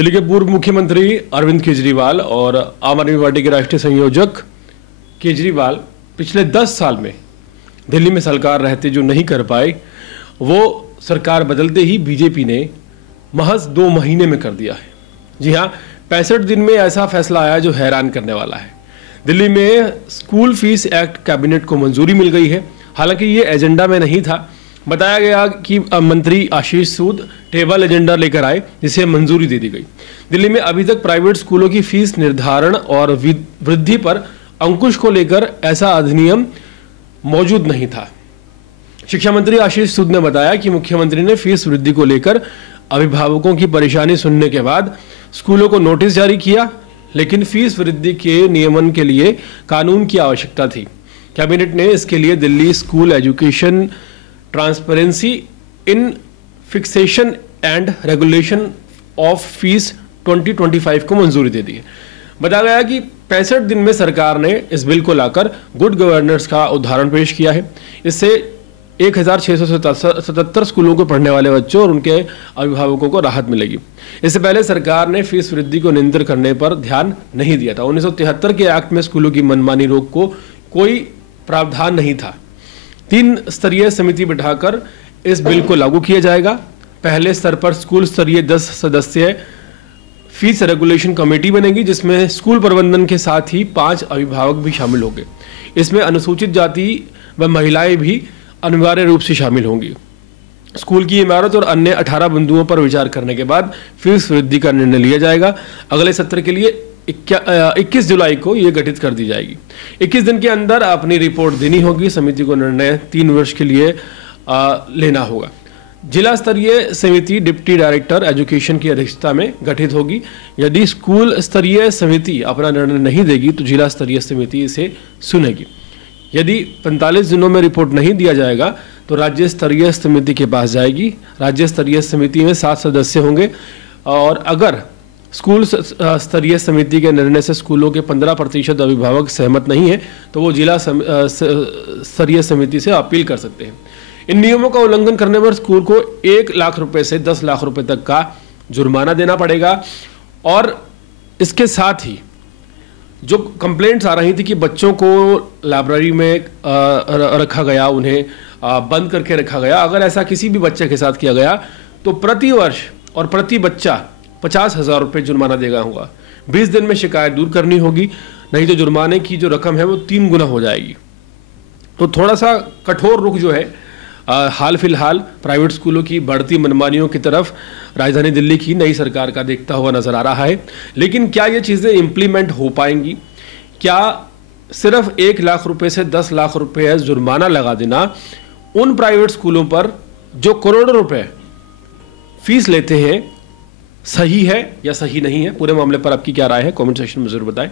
दिल्ली के पूर्व मुख्यमंत्री अरविंद केजरीवाल और आम आदमी पार्टी के राष्ट्रीय संयोजक केजरीवाल पिछले 10 साल में दिल्ली में सरकार रहते जो नहीं कर पाए, वो सरकार बदलते ही बीजेपी ने महज 2 महीने में कर दिया है। जी हाँ, 65 दिन में ऐसा फैसला आया जो हैरान करने वाला है। दिल्ली में स्कूल फीस एक्ट कैबिनेट को मंजूरी मिल गई है। हालांकि ये एजेंडा में नहीं था। बताया गया कि मंत्री आशीष सूद टेबल एजेंडा लेकर आए, जिसे मंजूरी दे दी गई। दिल्ली में अभी तक प्राइवेट स्कूलों की फीस निर्धारण और वृद्धि पर अंकुश को लेकर ऐसा अधिनियम मौजूद नहीं था। शिक्षा मंत्री आशीष सूद ने बताया कि मुख्यमंत्री ने फीस वृद्धि को लेकर अभिभावकों की परेशानी सुनने के बाद स्कूलों को नोटिस जारी किया, लेकिन फीस वृद्धि के नियमन के लिए कानून की आवश्यकता थी। कैबिनेट ने इसके लिए Delhi school education transparency in fixation and regulation of fees 2025 को मंजूरी दे दी है। बताया गया कि 65 दिन में सरकार ने इस बिल को लाकर गुड गवर्नेंस का उदाहरण पेश किया है। इससे 1677 स्कूलों को पढ़ने वाले बच्चों और उनके अभिभावकों को राहत मिलेगी। इससे पहले सरकार ने फीस वृद्धि को नियंत्रित करने पर ध्यान नहीं दिया था। 1973 के एक्ट में स्कूलों की मनमानी रोक को कोई प्रावधान नहीं था। 3 स्तरीय समिति बिठाकर इस बिल को लागू किया जाएगा। पहले स्तर पर स्कूल स्तरीय 10 सदस्यीय फीस रेगुलेशन कमेटी बनेगी, जिसमें स्कूल प्रबंधन के साथ ही 5 अभिभावक भी शामिल होंगे। इसमें अनुसूचित जाति व महिलाएं भी अनिवार्य रूप से शामिल होंगी। स्कूल की इमारत और अन्य 18 बिंदुओं पर विचार करने के बाद फीस वृद्धि का निर्णय लिया जाएगा। अगले सत्र के लिए 21 जुलाई को यह गठित कर दी जाएगी। 21 दिन के अंदर अपनी रिपोर्ट देनी होगी। समिति को निर्णय 3 वर्ष के लिए लेना होगा। जिला स्तरीय समिति डिप्टी डायरेक्टर एजुकेशन की अध्यक्षता में गठित होगी। यदि स्कूल स्तरीय समिति अपना निर्णय नहीं देगी तो जिला स्तरीय समिति इसे सुनेगी। यदि 45 दिनों में रिपोर्ट नहीं दिया जाएगा तो राज्य स्तरीय समिति के पास जाएगी। राज्य स्तरीय समिति में 7 सदस्य होंगे और अगर स्कूल स्तरीय समिति के निर्णय से स्कूलों के 15% अभिभावक सहमत नहीं है तो वो जिला स्तरीय समिति से अपील कर सकते हैं। इन नियमों का उल्लंघन करने पर स्कूल को 1 लाख रुपए से 10 लाख रुपए तक का जुर्माना देना पड़ेगा। और इसके साथ ही जो कंप्लेंट्स आ रही थी कि बच्चों को लाइब्रेरी में रखा गया, उन्हें बंद करके रखा गया, अगर ऐसा किसी भी बच्चे के साथ किया गया तो प्रति वर्ष और प्रति बच्चा 50,000 रुपये जुर्माना देगा होगा। 20 दिन में शिकायत दूर करनी होगी, नहीं तो जुर्माने की जो रकम है वो 3 गुना हो जाएगी। तो थोड़ा सा कठोर रुख जो है हाल फिलहाल प्राइवेट स्कूलों की बढ़ती मनमानियों की तरफ राजधानी दिल्ली की नई सरकार का देखता हुआ नजर आ रहा है। लेकिन क्या ये चीज़ें इम्प्लीमेंट हो पाएंगी? क्या सिर्फ 1 लाख रुपए से 10 लाख रुपए जुर्माना लगा देना उन प्राइवेट स्कूलों पर जो करोड़ों रुपए फीस लेते हैं सही है या सही नहीं है? पूरे मामले पर आपकी क्या राय है? कमेंट सेक्शन में जरूर बताएं।